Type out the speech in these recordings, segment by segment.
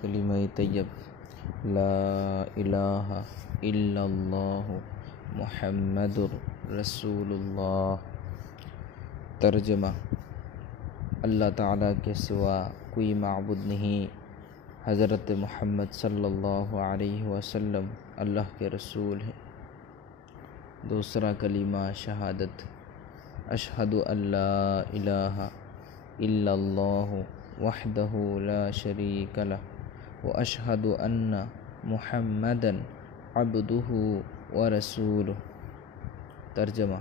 کلمہ طیب لا الہ الا اللہ محمد رسول اللہ۔ ترجمہ: اللہ تعالیٰ کے سوا کوئی معبود نہیں، حضرت محمد صلی اللہ علیہ وسلم اللہ کے رسول ہیں۔ دوسرا کلمہ شہادت: اشہد ان لا الہ الا اللہ وحدہ لا شریک لہ واشہد ان محمدا عبدہ ورسولہ۔ ترجمہ: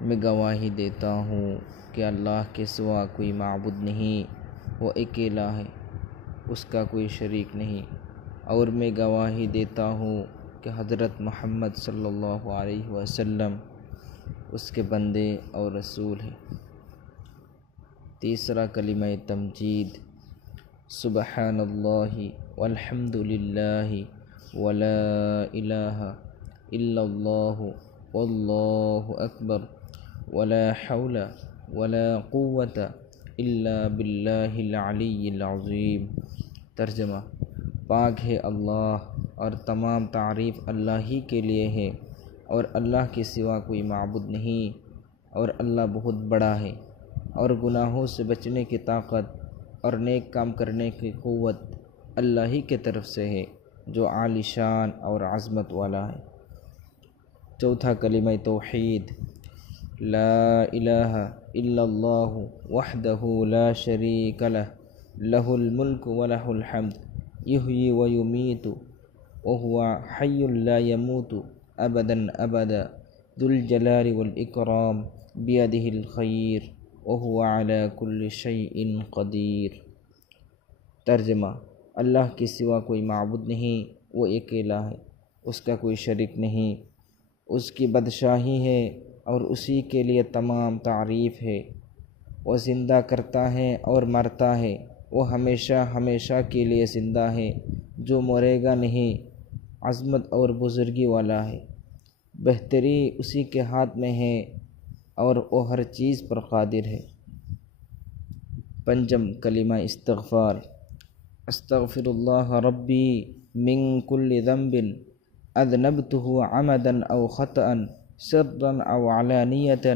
میں گواہی دیتا ہوں کہ اللہ کے سوا کوئی معبود نہیں، وہ اکیلا ہے، اس کا کوئی شریک نہیں، اور میں گواہی دیتا ہوں کہ حضرت محمد صلی اللہ علیہ وسلم اس کے بندے اور رسول ہیں۔ تیسرا کلمہ تمجید: سبحان اللہ والحمد للہ ولا الہ الا اللہ واللہ اکبر ولا حول ولا قوة الا باللہ العلی العظیم۔ ترجمہ: پاک ہے اللہ اور تمام تعریف اللہ ہی کے لیے ہے، اور اللہ کے سوا کوئی معبود نہیں، اور اللہ بہت بڑا ہے، اور گناہوں سے بچنے کی طاقت اور نیک کام کرنے کی قوت اللہ ہی کے طرف سے ہے جو عالی شان اور عظمت والا ہے۔ چوتھا کلمہ توحید: لا الہ الا اللہ وحدہ لا شریک لہ لہ الملک ولہ الحمد یحیی ویمیت وہو حی لا یموت ابدا ابدا ذو الجلال والاکرام بیدہ الخیر وہو علی کل شیء قدیر۔ ترجمہ: اللہ کے سوا کوئی معبود نہیں، وہ اکیلا ہے، اس کا کوئی شریک نہیں، اس کی بادشاہی ہے اور اسی کے لیے تمام تعریف ہے۔ وہ زندہ کرتا ہے اور مرتا ہے، وہ ہمیشہ ہمیشہ کے لیے زندہ ہے، جو مرے گا نہیں، عظمت اور بزرگی والا ہے، بہتری اسی کے ہاتھ میں ہے اور وہ ہر چیز پر قادر ہے۔ پنجم کلمہ استغفار: استغفر اللہ ربی من کل ذنب اذنبتہ عمدا او خطأ سرا او علانیۃ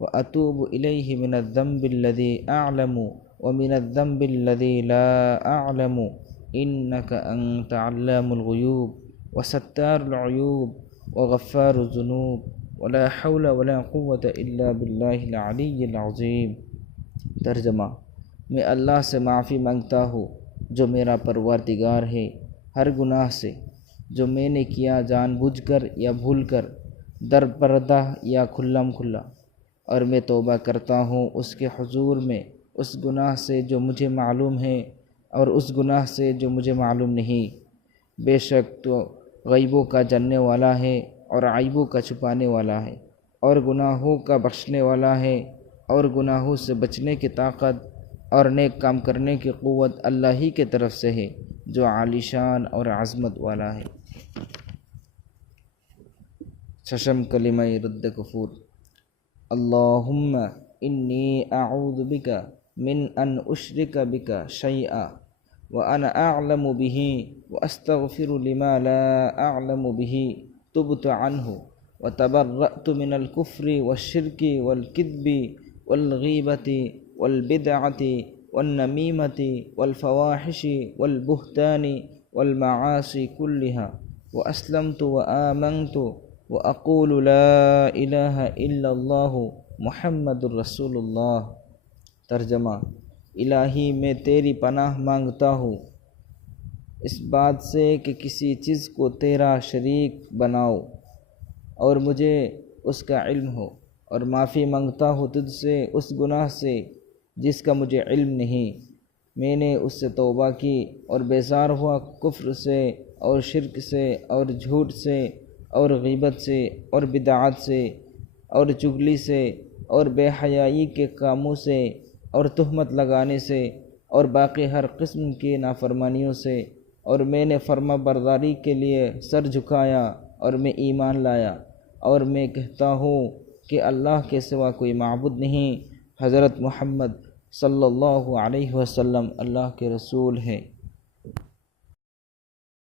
واتوب الیہ من الذنب الذی اعلم ومن الذنب الذی لا اعلم انک انت علام الغیوب وستار العیوب وغفار الذنوب ولا حول ولا قوة الا باللہ العلی العظیم۔ ترجمہ: میں اللہ سے معافی مانگتا ہوں جو میرا پروردگار ہے ہر گناہ سے جو میں نے کیا جان بوجھ کر یا بھول کر، در پردہ یا کھلم کھلا، اور میں توبہ کرتا ہوں اس کے حضور میں اس گناہ سے جو مجھے معلوم ہے اور اس گناہ سے جو مجھے معلوم نہیں۔ بے شک تو غیبوں کا جاننے والا ہے اور عیبوں کا چھپانے والا ہے، اور گناہوں کا بخشنے والا ہے، اور گناہوں سے بچنے کی طاقت اور نیک کام کرنے کی قوت اللہ ہی کے طرف سے ہے جو عالی شان اور عظمت والا ہے۔ ششم کلمہ رد کفور: اللہم انی اعوذ بک من ان اشرک بک شیئا وانا اعلم بہ واستغفر لما لا اعلم بہ تبت عنہ وتبرأت من الکفر والشرک والکذب والغیبۃ والبدعۃ والنمیمۃ والفواحش والبہتان والمعاصی کلہا واسلمت وآمنت واقول لا الہ الا اللہ محمد رسول اللہ۔ ترجمہ: الہی میں تیری پناہ مانگتا ہوں اس بات سے کہ کسی چیز کو تیرا شریک بناؤ اور مجھے اس کا علم ہو، اور معافی مانگتا ہوں تجھ سے اس گناہ سے جس کا مجھے علم نہیں۔ میں نے اس سے توبہ کی اور بیزار ہوا کفر سے اور شرک سے اور جھوٹ سے اور غیبت سے اور بدعات سے اور چغلی سے اور بے حیائی کے کاموں سے اور تہمت لگانے سے اور باقی ہر قسم کی نافرمانیوں سے، اور میں نے فرما برداری کے لیے سر جھکایا اور میں ایمان لایا، اور میں کہتا ہوں کہ اللہ کے سوا کوئی معبود نہیں، حضرت محمد صلی اللہ علیہ وسلم اللہ کے رسول ہیں۔